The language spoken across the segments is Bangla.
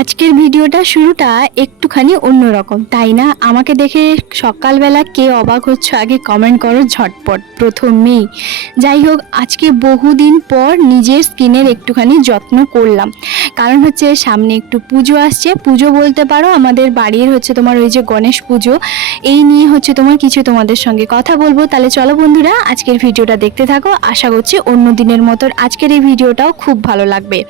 আজকের ভিডিওটা শুরুটা একটুখানি অন্যরকম, তাই না? আমাকে দেখে সকালবেলা কে অবাক হচ্ছে আগে কমেন্ট করো ঝটপট প্রথমেই। যাই হোক, আজকে বহুদিন পর নিজের স্কিনের একটুখানি যত্ন করলাম, কারণ হচ্ছে সামনে একটু পুজো আসছে। পুজো বলতে পারো আমাদের বাড়ির হচ্ছে তোমার ওই যে গণেশ পুজো, এই নিয়ে হচ্ছে তোমার কিছু তোমাদের সঙ্গে কথা বলবো। তাহলে চলো বন্ধুরা, আজকের ভিডিওটা দেখতে থাকো। আশা করছি অন্য দিনের মতো আজকের এই ভিডিওটাও খুব ভালো লাগবে।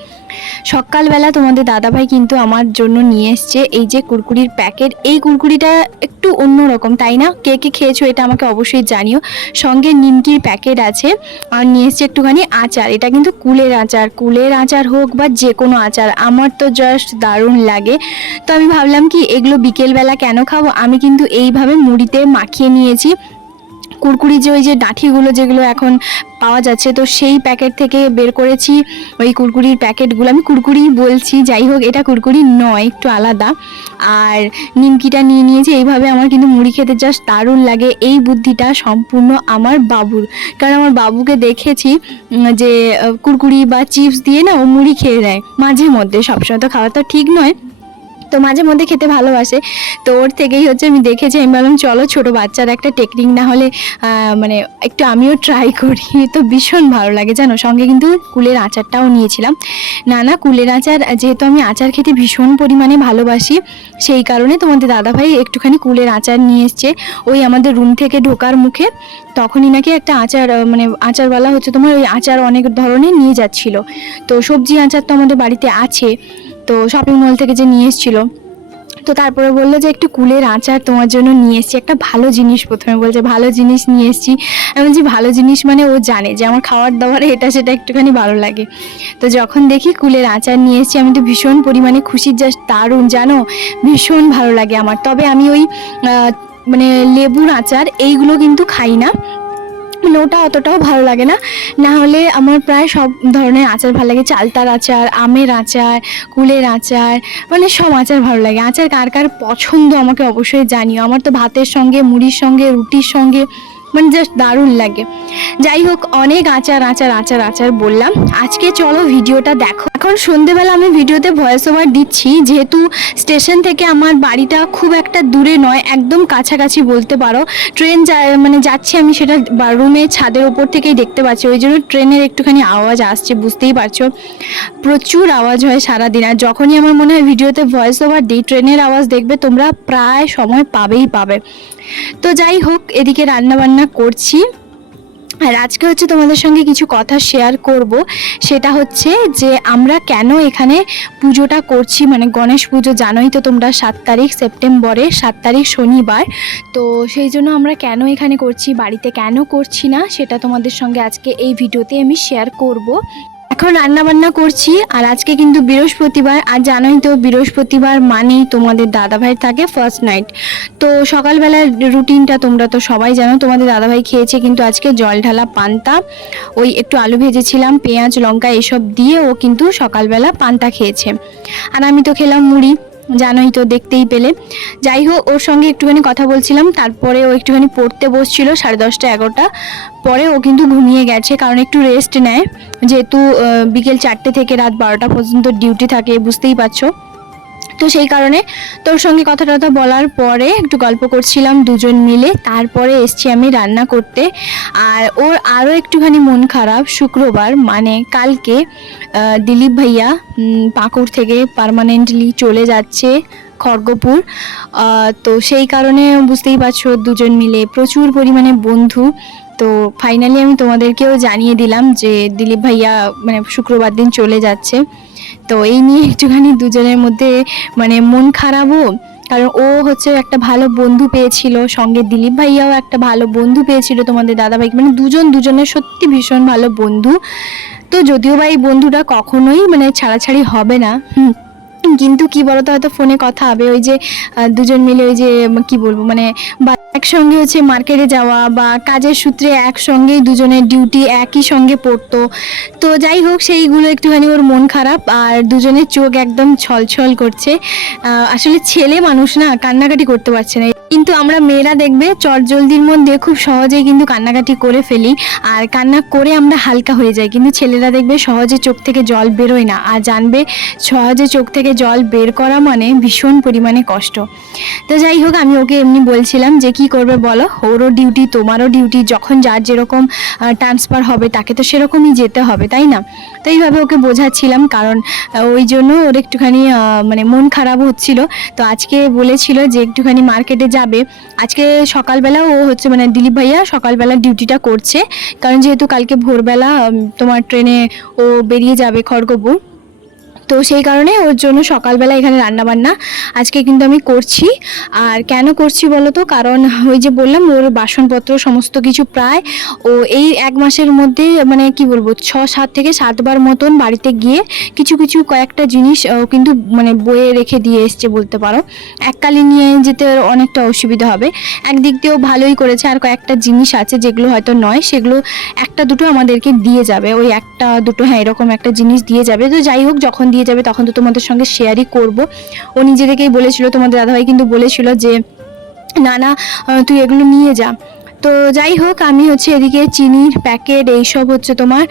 সকালবেলা তোমাদের দাদাভাই কিন্তু আমার জন্য নিয়ে এসছে এই যে কুরকুরির প্যাকেট। এই কুরকুরিটা একটু অন্যরকম, তাই না? কে কে খেয়েছো এটা আমাকে অবশ্যই জানিও। সঙ্গে নিমকির প্যাকেট আছে, আর নিয়ে এসছে একটুখানি আচার। এটা কিন্তু কুলের আচার, কুলের আচার হোক বা যে কোনো আচার আমার তো জাস্ট দারুণ লাগে। তো আমি ভাবলাম কি এগুলো বিকেলবেলা কেন খাবো, আমি কিন্তু এইভাবে মুড়িতে মাখিয়ে নিয়েছি। কুরকুরি যে ওই যে ডাঁঠিগুলো যেগুলো এখন পাওয়া যাচ্ছে, তো সেই প্যাকেট থেকে বের করেছি ওই কুরকুরির প্যাকেটগুলো। আমি কুরকুরি বলছি, যাই হোক এটা কুরকুরি নয়, একটু আলাদা। আর নিমকিটা নিয়ে নিয়েছি। এইভাবে আমার কিন্তু মুড়ি খেতে জাস্ট দারুণ লাগে। এই বুদ্ধিটা সম্পূর্ণ আমার বাবুর, কারণ আমার বাবুকে দেখেছি যে কুরকুরি বা চিপস দিয়ে না ও মুড়ি খেয়ে দেয় মাঝে মধ্যে, সবসময় তো খাওয়া তো ঠিক নয়, তো মাঝে মধ্যে খেতে ভালোবাসে। তো ওর থেকেই হচ্ছে আমি দেখেছি, আমি বললাম চলো ছোটো বাচ্চার একটা টেকনিক না হলে মানে একটু আমিও ট্রাই করি। তো ভীষণ ভালো লাগে জানো। সঙ্গে কিন্তু কুলের আচারটাও নিয়েছিলাম। না কুলের আচার, যেহেতু আমি আচার খেতে ভীষণ পরিমাণে ভালোবাসি, সেই কারণে তোমাদের দাদাভাই একটুখানি কুলের আচার নিয়ে এসছে। ওই আমাদের রুম থেকে ঢোকার মুখে তখনই নাকি একটা আচার মানে আচারওয়ালা হচ্ছে তোমার ওই আচার অনেক ধরনের নিয়ে যাচ্ছিলো। তো সবজি আচার তো আমাদের বাড়িতে আছে, তো শপিং মল থেকে যে নিয়ে এসেছিলো। তো তারপরে বললো যে একটু কুলের আচার তোমার জন্য নিয়ে এসেছি, একটা ভালো জিনিস। প্রথমে বলছে ভালো জিনিস নিয়ে এসেছি। আমি বলছি ভালো জিনিস মানে? ও জানে যে আমার খাওয়ার দাওয়ারে এটা সেটা একটুখানি ভালো লাগে। তো যখন দেখি কুলের আচার নিয়ে এসেছি, আমি তো ভীষণ পরিমাণে খুশি, জাস্ট দারুণ জানো, ভীষণ ভালো লাগে আমার। তবে আমি ওই মানে লেবুর আচার এইগুলো কিন্তু খাই না, মানে ওটা অতটাও ভালো লাগে না। না হলে আমার প্রায় সব ধরনের আচার ভালো লাগে। চালতার আচার, আমের আচার, কুলের আচার, মানে সব আচার ভালো লাগে। আচার কার কার পছন্দ আমাকে অবশ্যই জানিও। আমার তো ভাতের সঙ্গে, মুড়ির সঙ্গে, রুটির সঙ্গে মানে জাস্ট দারুণ লাগে। যাই হোক, অনেক আচার আচার আচার আচার বললাম। আজকে চলো ভিডিওটা দেখো। এখন সন্ধেবেলা আমি ভিডিওতে ভয়েস ওভার দিচ্ছি, যেহেতু স্টেশন থেকে আমার বাড়িটা খুব একটা দূরে নয়, একদম কাছাকাছি বলতে পারো। ট্রেন মানে যাচ্ছে, আমি সেটা রুমে ছাদের ওপর থেকেই দেখতে পাচ্ছি। ওই জন্য ট্রেনের একটুখানি আওয়াজ আসছে, বুঝতেই পারছো। প্রচুর আওয়াজ হয় সারাদিন, আর যখনই আমার মনে হয় ভিডিওতে ভয়েস ওভার দিই ট্রেনের আওয়াজ দেখবে তোমরা প্রায় সময় পাবে। তো যাই হোক, এদিকে রান্নাবান্না করছি। আর আজকে হচ্ছে তোমাদের সঙ্গে কিছু কথা শেয়ার করব। সেটা হচ্ছে যে আমরা কেন এখানে পুজোটা করছি, মানে গণেশ পুজো জানোই তো তোমরা, 7 তারিখ সেপ্টেম্বরের 7 তারিখ শনিবার। তো সেই জন্য আমরা কেন এখানে করছি, বাড়িতে কেন করছি না, সেটা তোমাদের সঙ্গে আজকে এই ভিডিওতে আমি শেয়ার করব। এখন রান্নাবান্না করছি, আর আজকে কিন্তু বৃহস্পতিবার, আর জানোই তো বৃহস্পতিবার মানেই তোমাদের দাদাভাই থাকে ফার্স্ট নাইট। তো সকালবেলার রুটিনটা তোমরা তো সবাই জানো। তোমাদের দাদাভাই খেয়েছে কিন্তু আজকে জল ঢালা পান্তা, ওই একটু আলু ভেজেছিলাম, পেঁয়াজ লঙ্কা এসব দিয়ে ও কিন্তু সকালবেলা পান্তা খেয়েছে। আর আমি তো খেলাম মুড়ি, জানোই তো, দেখতেই পেলে। যাই হোক, ওর সঙ্গে একটুখানি কথা বলছিলাম, তারপরে ও একটুখানি পড়তে বসছিল 10:30 11টা পরে। ও কিন্তু ঘুমিয়ে গেছে, কারণ একটু রেস্ট নেয়, যেহেতু বিকেল 4টে থেকে রাত 12টা পর্যন্ত ডিউটি থাকে, বুঝতেই পারছো। তো সেই কারণে তোর সঙ্গে কথা বলার পরে একটু গল্প করছিলাম দুজন মিলে, তারপরে এসছি আমি রান্না করতে। আর ওর আরও একটুখানি মন খারাপ, শুক্রবার মানে কালকে দিলীপ ভাইয়া পাকুড় থেকে পার্মানেন্টলি চলে যাচ্ছে খড়গপুর। তো সেই কারণে বুঝতেই পারছো, দুজন মিলে প্রচুর পরিমাণে বন্ধু। তো ফাইনালি আমি তোমাদেরকেও জানিয়ে দিলাম যে দিলীপ ভাইয়া মানে শুক্রবার দিন চলে যাচ্ছে। তো এই নিয়ে একটুখানি দুজনের মধ্যে মানে মন খারাপও, কারণ ও হচ্ছে একটা ভালো বন্ধু পেয়েছিল, সঙ্গে দিলীপ ভাইয়াও একটা ভালো বন্ধু পেয়েছিল তোমাদের দাদাভাই, মানে দুজনের সত্যি ভীষণ ভালো বন্ধু। তো যদিও বা এই বন্ধুটা কখনোই মানে ছাড়াছাড়ি হবে না, কিন্তু কি বলতো, হয়তো ফোনে কথা হবে, ওই যে দুজন মিলে ওই যে কি বলবো মানে একসঙ্গে হচ্ছে মার্কেটে যাওয়া বা কাজের সূত্রে একসঙ্গেই দুজনের ডিউটি একই সঙ্গে পড়তো। তো যাই হোক, সেইগুলো একটুখানি ওর মন খারাপ, আর দুজনের চোখ একদম ছলছল করছে। আসলে ছেলে মানুষ না, কান্নাকাটি করতে পারছে না, কিন্তু আমরা মেয়েরা দেখবে চটজলদির মধ্যে খুব সহজেই কিন্তু কান্নাকাটি করে ফেলি, আর কান্না করে আমরা হালকা হয়ে যাই। কিন্তু ছেলেরা দেখবে সহজে চোখ থেকে জল বেরোয় না, আর জানবে সহজে চোখ থেকে জল বের করা মানে ভীষণ পরিমাণে কষ্ট। তো যাই হোক, আমি ওকে এমনি বলছিলাম যে কি করবে বলো, ওরও ডিউটি তোমারও ডিউটি, যখন যার যেরকম ট্রান্সফার হবে তাকে তো সেরকমই যেতে হবে, তাই না? তো এইভাবে ওকে বোঝাচ্ছিলাম, কারণ ওই জন্য ওর একটুখানি মানে মন খারাপ হচ্ছিল। তো আজকে বলেছিল যে একটুখানি মার্কেটে যাবে। আজকে সকালবেলা ও হচ্ছে মানে দিলীপ ভাইয়া সকালবেলা ডিউটিটা করছে, কারণ যেহেতু কালকে ভোরবেলা তোমার ট্রেনে ও বেরিয়ে যাবে খড়গপুর, তো সেই কারণে ওর জন্য সকালবেলা এখানে রান্নাবান্না আজকে কিন্তু আমি করছি। আর কেন করছি বলো তো, কারণ ওই যে বললাম ওর বাসনপত্র সমস্ত কিছু প্রায় ও এই 1 মাসের মধ্যে মানে কি বলবো 6-7 থেকে 7বার মতন বাড়িতে গিয়ে কিছু কিছু কয়েকটা জিনিস ও কিন্তু মানে বয়ে রেখে দিয়ে এসছে বলতে পারো। এককালে নিয়ে যেতে ওর অনেকটা অসুবিধা হবে। একদিক দিয়েও ভালোই করেছে, আর কয়েকটা জিনিস আছে যেগুলো হয়তো নয়, সেগুলো একটা দুটো আমাদেরকে দিয়ে যাবে, ওই একটা দুটো হ্যাঁ এরকম একটা জিনিস দিয়ে যাবে। তো যাই হোক, যখন দিয়ে যাবে তখন তো তোমাদের সঙ্গে শেয়ারই করব। ও নিজে থেকেই বলেছিল, তোমাদের দাদাভাই কিন্তু বলেছিল যে না না তুই এগুলো নিয়ে যা। তো যাই হোক, আমি হচ্ছে এদিকে চিনির প্যাকেট এইসব হচ্ছে তোমার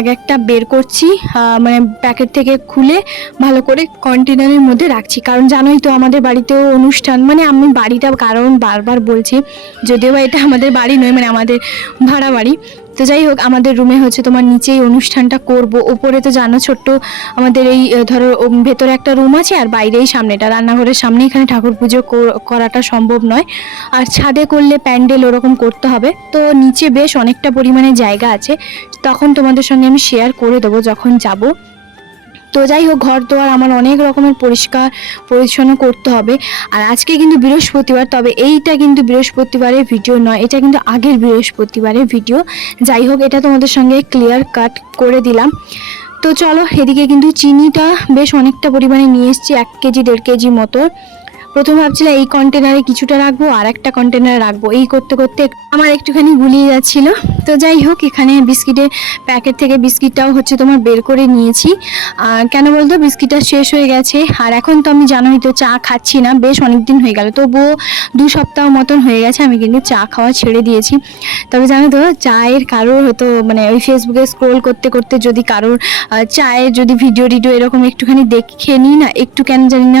এক একটা বের করছি, মানে প্যাকেট থেকে খুলে ভালো করে কন্টেনারের মধ্যে রাখছি, কারণ জানোই তো আমাদের বাড়িতেও অনুষ্ঠান, মানে আমি বাড়িটা কারণ বারবার বলছি, যদিও বা এটা আমাদের বাড়ি নয়, মানে আমাদের ভাড়া বাড়ি। তো যাই হোক, আমাদের রুমে হচ্ছে তোমার নিচেই অনুষ্ঠানটা করব। ওপরে তো জানো ছোট্ট আমাদের এই ধরো ভেতরে একটা রুম আছে, আর বাইরেই সামনেটা রান্নাঘরের সামনে, এখানে ঠাকুর পুজো করাটা সম্ভব নয়, আর ছাদে করলে প্যান্ডেল ওরকম করতে হবে। তো নিচে বেশ অনেকটা পরিমাণে জায়গা আছে, তখন তোমাদের সঙ্গে আমি শেয়ার করে দেবো যখন যাব। তো যাই হোক, ঘর দোয়ার আমার অনেক রকমের পরিষ্কার পরিচ্ছন্ন করতে হবে। আর আজকে কিন্তু বৃহস্পতিবার, তবে এইটা কিন্তু বৃহস্পতিবারের ভিডিও নয়, এটা কিন্তু আগের বৃহস্পতিবারের ভিডিও। যাই হোক, এটা তোমাদের সঙ্গে ক্লিয়ার কাট করে দিলাম। তো চলো, এদিকে কিন্তু চিনিটা বেশ অনেকটা পরিমাণে নিয়ে এসেছি, 1 কেজি 1.5 কেজি মতো। প্রথমে ভাবছিলাম এই কন্টেনারে কিছুটা রাখবো আর একটা কন্টেনারে রাখবো, এই করতে করতে আমার একটুখানি গুলিয়ে যাচ্ছিল। তো যাই হোক, এখানে বিস্কিটের প্যাকেট থেকে বিস্কিটটাও হচ্ছে তোমার বের করে নিয়েছি। আর কেন বলতো, বিস্কিটটা শেষ হয়ে গেছে, আর এখন তো আমি জানোই তো চা খাচ্ছি না, বেশ অনেক দিন হয়ে গেল, তবুও 2 সপ্তাহ মতন হয়ে গেছে আমি কিন্তু চা খাওয়া ছেড়ে দিয়েছি। তবে জানো তো, চায়ের কারোর হয়তো মানে ওই ফেসবুকে স্ক্রোল করতে করতে যদি কারোর চায়ের যদি ভিডিও এরকম একটুখানি দেখে নিই না, একটু কেন জানি না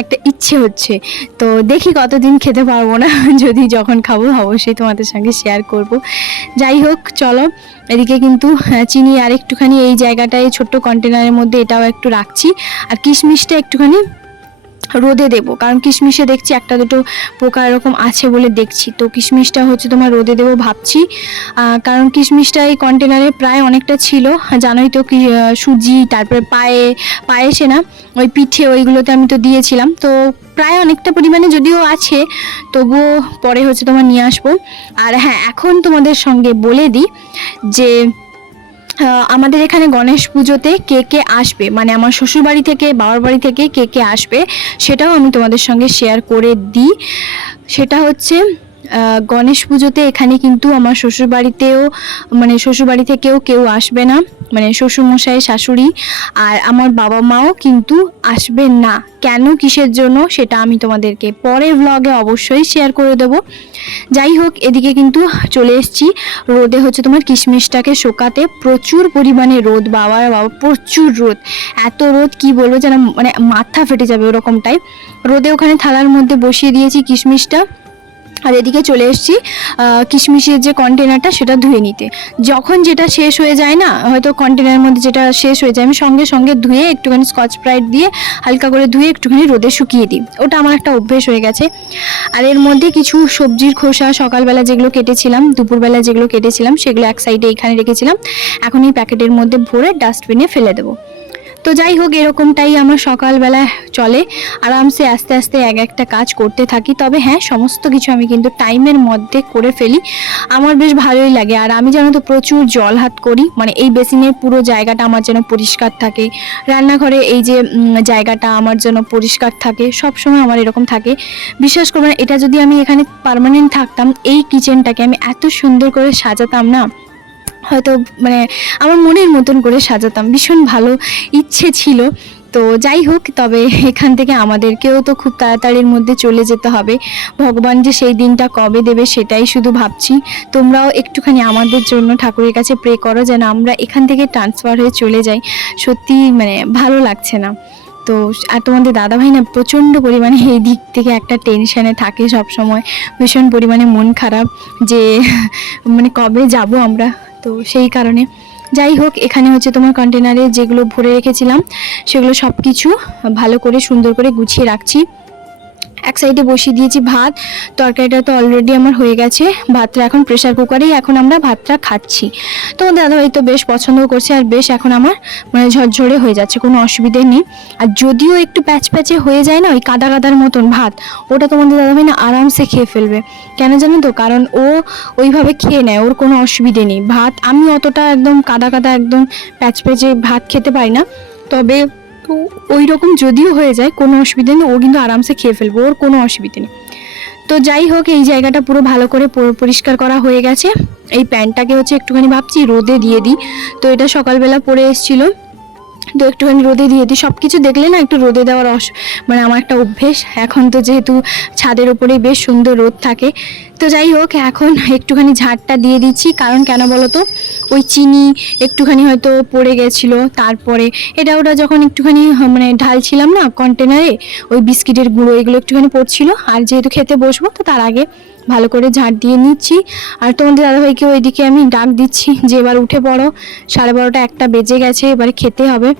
একটা ইচ্ছে হচ্ছে। তো দেখি কতদিন খেতে পারবো না, যদি যখন খাবো অবশ্যই তোমাদের সঙ্গে শেয়ার করব। যাই হোক চলো, এদিকে কিন্তু চিনি আর একটুখানি এই জায়গাটায় ছোট্ট কন্টেনারের মধ্যে এটাও একটু রাখছি, আর কিশমিশটা একটুখানি রোদে দেবো, কারণ কিশমিশে দেখছি একটা দুটো পোকা এরকম আছে বলে দেখছি। তো কিশমিশটা হচ্ছে তোমার রোদে দেবো ভাবছি, কারণ কিশমিশটা এই কন্টেনারে প্রায় অনেকটা ছিল, জানোই তো কি সুজি, তারপরে পায়েসে না ওই পিঠে, ওইগুলোতে আমি তো দিয়েছিলাম, তো প্রায় অনেকটা পরিমাণে যদিও আছে, তবুও পরে হচ্ছে তোমার নিয়ে আসবো। আর হ্যাঁ, এখন তোমাদের সঙ্গে বলে দিই যে আমাদের এখানে গণেশ পুজোতে কে কে আসবে, মানে আমার শ্বশুরবাড়ি থেকে বাবার বাড়ি থেকে কে কে আসবে সেটাও আমি তোমাদের সঙ্গে শেয়ার করে দিই। সেটা হচ্ছে গণেশ পুজোতে এখানে কিন্তু আমার শ্বশুরবাড়িতেও মানে শ্বশুরবাড়ি থেকেও কেউ আসবে না, মানে শ্বশুরমশাই শাশুড়ি আর আমার বাবা মাও কিন্তু আসবেন না। কেন, কিসের জন্য, সেটা আমি তোমাদেরকে পরের ব্লগে অবশ্যই শেয়ার করে দেবো। যাই হোক, এদিকে কিন্তু চলে এসেছি রোদে হচ্ছে তোমার কিশমিশটাকে শোকাতে, প্রচুর পরিমাণে রোদ, বাবা প্রচুর রোদ, এত রোদ কি বলবো যেন মানে মাথা ফেটে যাবে ওরকমটাই রোদে। ওখানে থালার মধ্যে বসিয়ে দিয়েছি কিশমিশটা, আর এদিকে চলে এসেছি কিশমিশের যে কন্টেনারটা সেটা ধুয়ে নিতে। যখন যেটা শেষ হয়ে যায় না, হয়তো কন্টেনারের মধ্যে যেটা শেষ হয়ে যায়, আমি সঙ্গে সঙ্গে ধুয়ে একটুখানি স্কচ ব্রাইট দিয়ে হালকা করে ধুয়ে একটুখানি রোদে শুকিয়ে দিই, ওটা আমার একটা অভ্যেস হয়ে গেছে। আর এর মধ্যে কিছু সবজির খোসা সকালবেলা যেগুলো কেটেছিলাম, দুপুরবেলা যেগুলো কেটেছিলাম, সেগুলো এক সাইডে এখানে রেখেছিলাম, এখন এই প্যাকেটের মধ্যে ভরে ডাস্টবিনে ফেলে দেবো। তো যাই হোক, এরকমটাই আমার সকালবেলা চলে। আরামসে আস্তে আস্তে এক একটা কাজ করতে থাকি। তবে হ্যাঁ, সমস্ত কিছু আমি কিন্তু টাইমের মধ্যে করে ফেলি, আমার বেশ ভালোই লাগে। আর আমি জানো তো প্রচুর জল হাত করি, মানে এই বেসিনের পুরো জায়গাটা আমার যেন পরিষ্কার থাকে, রান্নাঘরে এই যে জায়গাটা আমার যেন পরিষ্কার থাকে, সব সময় আমার এরকম থাকে। বিশ্বাস করবেন, এটা যদি আমি এখানে পার্মানেন্ট থাকতাম, এই কিচেনটাকে আমি এত সুন্দর করে সাজাতাম না, হয়তো মানে আমার মনের মতন করে সাজাতাম, ভীষণ ভালো ইচ্ছে ছিল। তো যাই হোক, তবে এখান থেকে আমাদেরকেও তো খুব তাড়াতাড়ির মধ্যে চলে যেতে হবে। ভগবান যে সেই দিনটা কবে দেবে সেটাই শুধু ভাবছি। তোমরাও একটুখানি আমাদের জন্য ঠাকুরের কাছে প্রে করো যেন আমরা এখান থেকে ট্রান্সফার হয়ে চলে যাই। সত্যি মানে ভালো লাগছে না। তো আর তোমাদের দাদাভাই না প্রচণ্ড পরিমাণে এই দিক থেকে একটা টেনশানে থাকে সব সময়, ভীষণ পরিমাণে মন খারাপ যে মানে কবে যাব আমরা। তো সেই কারণে যাই হোক, এখানে হচ্ছে তোমার কন্টেনারে যেগুলো ভরে রেখেছিলাম সেগুলো সব কিছু ভালো করে সুন্দর করে গুছিয়ে রাখছি। এক সাইডে বসিয়ে দিয়েছি ভাত, তরকারিটা তো অলরেডি আমার হয়ে গেছে। ভাতটা এখন প্রেসার কুকারেই এখন আমরা ভাতটা খাচ্ছি। তো দাদাভাই তো বেশ পছন্দ করছে, আর বেশ এখন আমার মানে ঝরঝরে হয়ে যাচ্ছে, কোনো অসুবিধে নেই। আর যদিও একটু প্যাচ প্যাচে হয়ে যায় না, ওই কাদা কাদার মতন ভাত, ওটা তোমাদের দাদাভাই না আরামসে খেয়ে ফেলবে। কেন জানো তো, কারণ ও ওইভাবে খেয়ে নেয়, ওর কোনো অসুবিধে নেই। ভাত আমি অতটা একদম কাদা কাদা একদম প্যাচ প্যাচে ভাত খেতে পারি না, তবে তো ওই রকম যদিও হয়ে যায় কোনো অসুবিধা নেই, ও কিন্তু আরামসে খেয়ে ফেলবো, ওর কোনো অসুবিধা নেই। তো যাই হোক, এই জায়গাটা পুরো ভালো করে পরিষ্কার করা হয়ে গেছে। এই প্যান্টটাকে হচ্ছে একটুখানি ভাবছি রোদে দিয়ে দিই। তো এটা সকালবেলা পরে এসেছিলো, তো একটুখানি রোদে দিয়ে দিই। সব কিছু দেখলে না একটু রোদে দেওয়ার মানে আমার একটা অভ্যেস এখন, তো যেহেতু ছাদের ওপরেই বেশ সুন্দর রোদ থাকে। তো যাই হোক, এখন একটুখানি ঝাড়টা দিয়ে দিচ্ছি, কারণ কেন বলো তো, ওই চিনি একটুখানি হয়তো পড়ে গেছিলো, তারপরে এটা ওটা যখন একটুখানি মানে ঢালছিলাম না কন্টেনারে, ওই বিস্কিটের গুঁড়ো এগুলো একটুখানি পড়ছিল। আর যেহেতু খেতে বসবো, তো তার আগে ভালো করে ঝাড় দিয়ে নিচ্ছি। আর তোমাদের দাদাভাইকে ওইদিকে আমি ডাক দিচ্ছি যে এবার উঠে পড়ো, 12:30 একটা বেজে গেছে, এবারে খেতে হবে।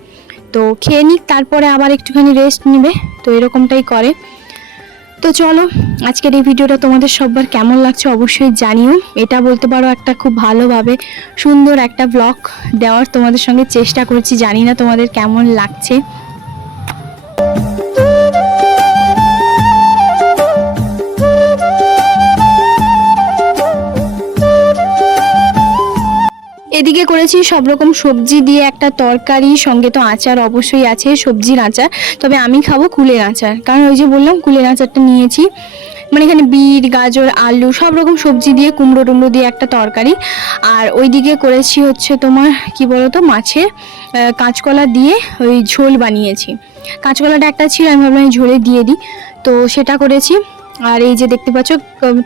তো খেয়ে নিক, তারপরে আবার একটুখানি রেস্ট নেবে, তো এরকমটাই করে। তো চলো, আজকের এই ভিডিওটা তোমাদের সবার কেমন লাগছে অবশ্যই জানিও। এটা বলতে পারো একটা খুব ভালোভাবে সুন্দর একটা ব্লগ দেওয়ার তোমাদের সঙ্গে চেষ্টা করছি, জানি না তোমাদের কেমন লাগছে। এদিকে করেছি সব রকম সবজি দিয়ে একটা তরকারি, সঙ্গে তো আচার অবশ্যই আছে, সবজির আচার। তবে আমি খাবো কুলের আচার, কারণ ওই যে বললাম কুলের আচারটা নিয়েছি। মানে এখানে বিট, গাজর, আলু সব রকম সবজি দিয়ে, কুমড়ো টুমড়ো দিয়ে একটা তরকারি। আর ওইদিকে করেছি হচ্ছে তোমার কি বলতো, মাছের কাঁচকলা দিয়ে ওই ঝোল বানিয়েছি। কাঁচকলাটা একটা ছিল, আমি ভাবলাম ঝোলে দিয়ে দিই, তো সেটা করেছি। আর এই যে দেখতে পাচ্ছ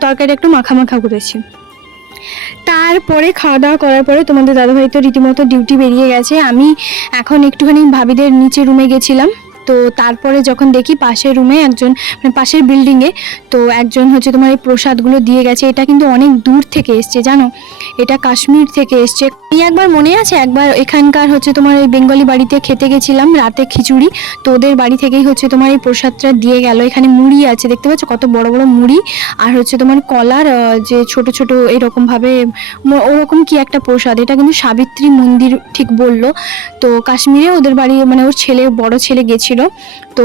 তরকারিটা একটু মাখা মাখা করেছি। তারপরে খাওয়া দাওয়া করার পরে তোমাদের দাদাভাই তো রীতিমতো ডিউটি বেরিয়ে গেছে। আমি এখন একটুখানি ভাবিদের নিচে রুমে গেছিলাম। তো তারপরে যখন দেখি পাশের রুমে একজন, মানে পাশের বিল্ডিংয়ে, তো একজন হচ্ছে তোমার এই প্রসাদগুলো দিয়ে গেছে। এটা কিন্তু অনেক দূর থেকে এসছে জানো, এটা কাশ্মীর থেকে এসছে। এই একবার মনে আছে, একবার এখানকার হচ্ছে তোমার এই বেঙ্গলি বাড়িতে খেতে গেছিলাম রাতে খিচুড়ি, তো ওদের বাড়ি থেকেই হচ্ছে তোমার এই প্রসাদটা দিয়ে গেল। এখানে মুড়ি আছে, দেখতে পাচ্ছ কত বড় বড় মুড়ি, আর হচ্ছে তোমার কলার যে ছোট ছোট এরকমভাবে ওরকম কি একটা প্রসাদ। এটা কিন্তু সাবিত্রী মন্দির ঠিক বললো। তো কাশ্মীরে ওদের বাড়ি, মানে ওর ছেলে, বড় ছেলে গেছিল, তো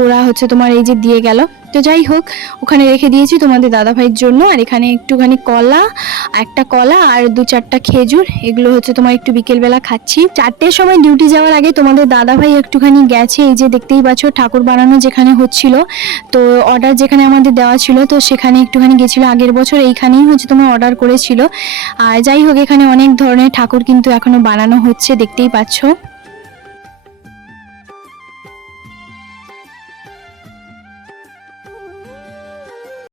ওরা হচ্ছে তোমার এই যে দিয়ে গেল। তো যাই হোক, ওখানে রেখে দিয়েছি তোমাদের দাদাভাইয়ের জন্য। আর এখানে একটুখানি কলা, একটা কলা আর 2-4টা খেজুর, এগুলো হচ্ছে তোমার একটু বিকেলবেলা খাচ্ছি। 4টের সময় ডিউটি যাওয়ার আগে তোমাদের দাদাভাই একটুখানি গেছে, এই যে দেখতেই পাচ্ছ ঠাকুর বানানো যেখানে হচ্ছিল, তো অর্ডার যেখানে আমাদের দেওয়া ছিল, তো সেখানে একটুখানি গেছিলো। আগের বছর এইখানেই হচ্ছে তোমার অর্ডার করেছিল। আর যাই হোক, এখানে অনেক ধরনের ঠাকুর কিন্তু এখনো বানানো হচ্ছে, দেখতেই পাচ্ছ।